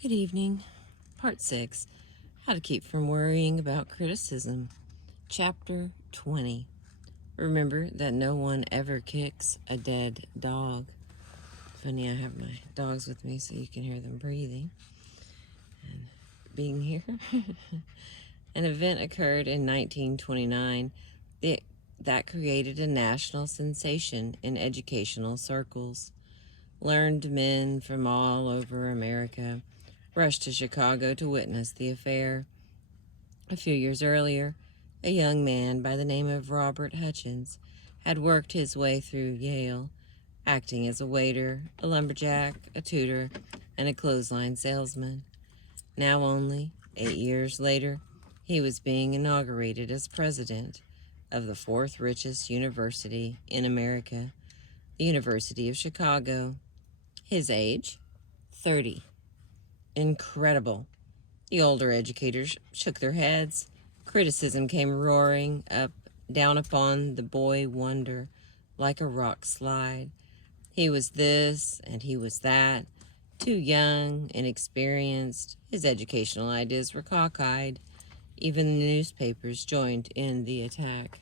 Good evening. Part 6, How to Keep from Worrying About Criticism. Chapter 20. Remember that no one ever kicks a dead dog. Funny, I have my dogs with me so you can hear them breathing and being here. An event occurred in 1929 that created a national sensation in educational circles. Learned men from all over America rushed to Chicago to witness the affair. A few years earlier, a young man by the name of Robert Hutchins had worked his way through Yale, acting as a waiter, a lumberjack, a tutor, and a clothesline salesman. Now only 8 years later, he was being inaugurated as president of the fourth richest university in America, the University of Chicago. His age? 30. Incredible. The older educators shook their heads. Criticism came roaring down upon the boy wonder like a rock slide. He was this and he was that. Too young, inexperienced. His educational ideas were cockeyed. Even the newspapers joined in the attack.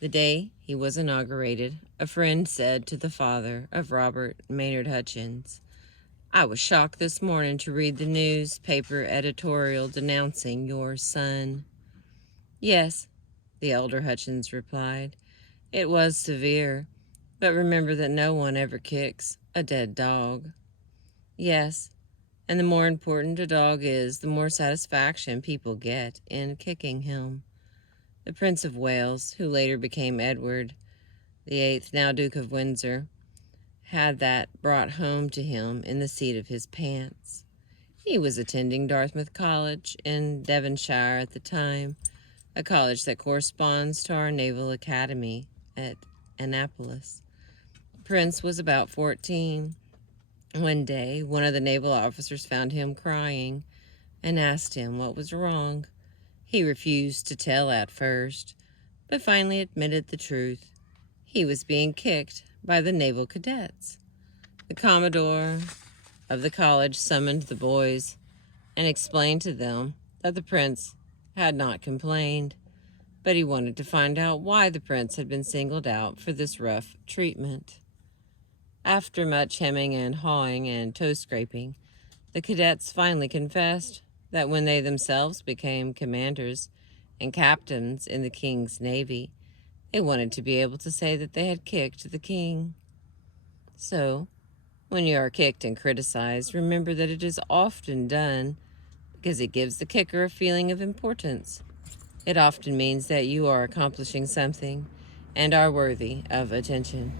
The day he was inaugurated, a friend said to the father of Robert Maynard Hutchins, "I was shocked this morning to read the newspaper editorial denouncing your son." "Yes," the elder Hutchins replied. "It was severe, but remember that no one ever kicks a dead dog." "Yes, and the more important a dog is, the more satisfaction people get in kicking him." The Prince of Wales, who later became Edward VIII, now Duke of Windsor, had that brought home to him in the seat of his pants. He was attending Dartmouth College in Devonshire at the time, a college that corresponds to our Naval Academy at Annapolis. Prince was about 14. One day, one of the naval officers found him crying and asked him what was wrong. He refused to tell at first, but finally admitted the truth. He was being kicked by the naval cadets. The commodore of the college summoned the boys and explained to them that the prince had not complained, but he wanted to find out why the prince had been singled out for this rough treatment. After much hemming and hawing and toe-scraping, the cadets finally confessed that when they themselves became commanders and captains in the king's navy, they wanted to be able to say that they had kicked the king. So, when you are kicked and criticized, remember that it is often done because it gives the kicker a feeling of importance. It often means that you are accomplishing something and are worthy of attention.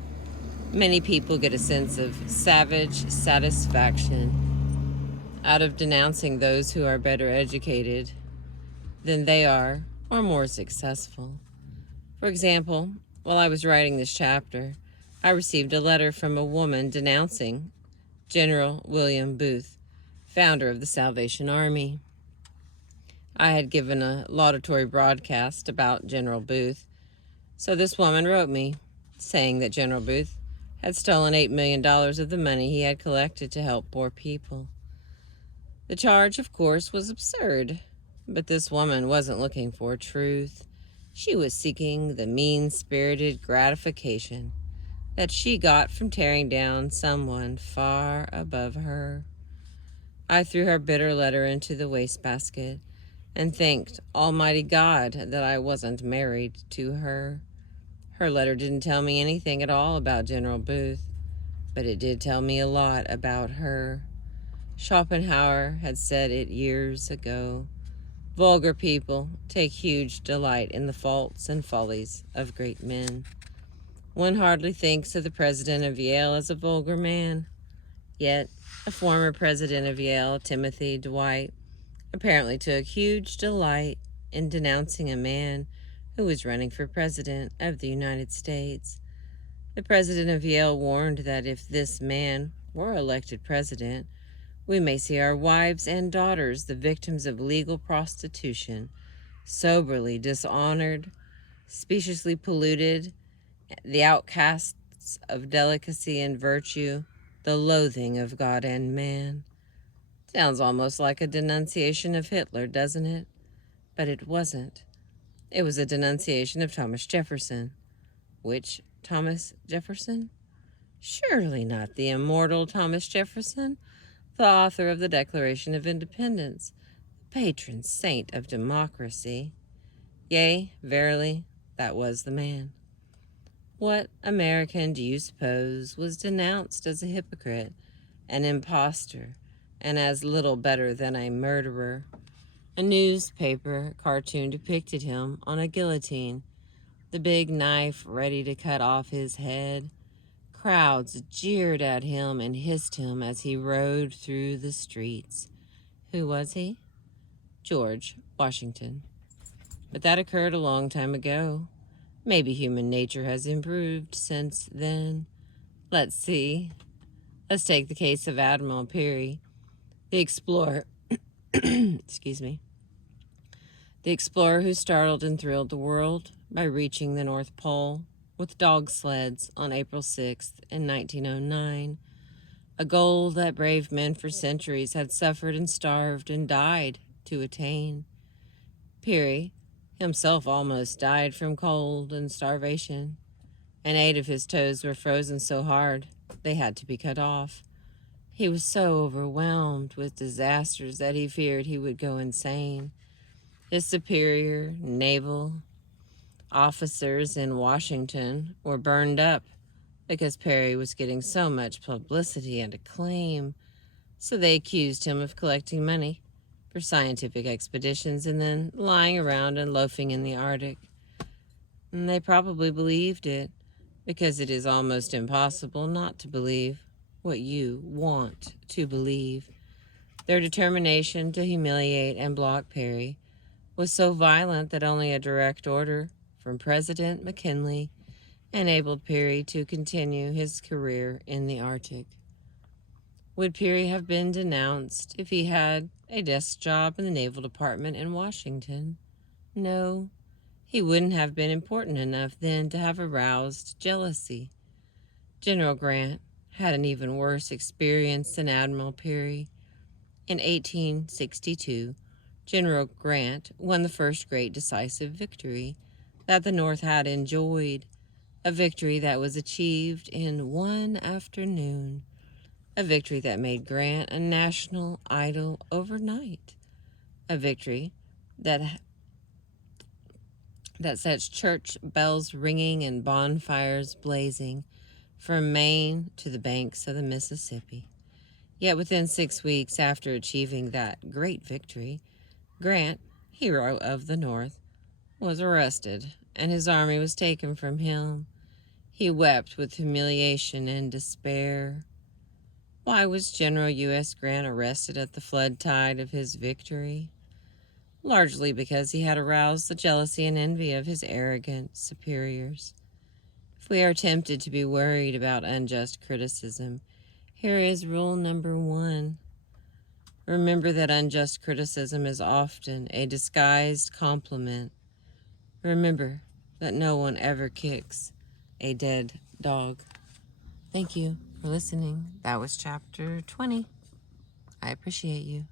Many people get a sense of savage satisfaction out of denouncing those who are better educated than they are or more successful. For example, while I was writing this chapter, I received a letter from a woman denouncing General William Booth, founder of the Salvation Army. I had given a laudatory broadcast about General Booth, so this woman wrote me saying that General Booth had stolen $8 million of the money he had collected to help poor people. The charge, of course, was absurd, but this woman wasn't looking for truth. She was seeking the mean-spirited gratification that she got from tearing down someone far above her. I threw her bitter letter into the wastebasket and thanked Almighty God that I wasn't married to her. Her letter didn't tell me anything at all about General Booth, but it did tell me a lot about her. Schopenhauer had said it years ago. Vulgar people take huge delight in the faults and follies of great men. One hardly thinks of the president of Yale as a vulgar man. Yet, a former president of Yale, Timothy Dwight, apparently took huge delight in denouncing a man who was running for president of the United States. The president of Yale warned that if this man were elected president, we may see our wives and daughters the victims of legal prostitution, soberly dishonored, speciously polluted, the outcasts of delicacy and virtue, the loathing of God and man. Sounds almost like a denunciation of Hitler, doesn't it? But it wasn't. It was a denunciation of Thomas Jefferson. Which Thomas Jefferson? Surely not the immortal Thomas Jefferson, the author of the Declaration of Independence, the patron saint of democracy. Yea, verily, that was the man. What American do you suppose was denounced as a hypocrite, an impostor, and as little better than a murderer? A newspaper cartoon depicted him on a guillotine, the big knife ready to cut off his head. Crowds jeered at him and hissed him as he rode through the streets. Who was he? George Washington. But that occurred a long time ago. Maybe human nature has improved since then. Let's see. Let's take the case of Admiral Peary, the explorer. Excuse me. The explorer who startled and thrilled the world by reaching the North Pole with dog sleds on April 6th in 1909, a goal that brave men for centuries had suffered and starved and died to attain. Peary himself almost died from cold and starvation, and 8 of his toes were frozen so hard they had to be cut off. He was so overwhelmed with disasters that he feared he would go insane. His superior naval officers in Washington were burned up because Peary was getting so much publicity and acclaim, so they accused him of collecting money for scientific expeditions and then lying around and loafing in the Arctic. And they probably believed it, because it is almost impossible not to believe what you want to believe. Their determination to humiliate and block Peary was so violent that only a direct order from President McKinley enabled Peary to continue his career in the Arctic. Would Peary have been denounced if he had a desk job in the Naval Department in Washington? No, he wouldn't have been important enough then to have aroused jealousy. General Grant had an even worse experience than Admiral Peary. In 1862, General Grant won the first great decisive victory that the North had enjoyed, a victory that was achieved in one afternoon, a victory that made Grant a national idol overnight, a victory that sets church bells ringing and bonfires blazing from Maine to the banks of the Mississippi. Yet within 6 weeks after achieving that great victory, Grant, hero of the North, was arrested, and his army was taken from him. He wept with humiliation and despair. Why was General U.S. Grant arrested at the flood tide of his victory? Largely because he had aroused the jealousy and envy of his arrogant superiors. If we are tempted to be worried about unjust criticism, here is rule number 1. Remember that unjust criticism is often a disguised compliment. Remember that no one ever kicks a dead dog. Thank you for listening. That was chapter 20. I appreciate you.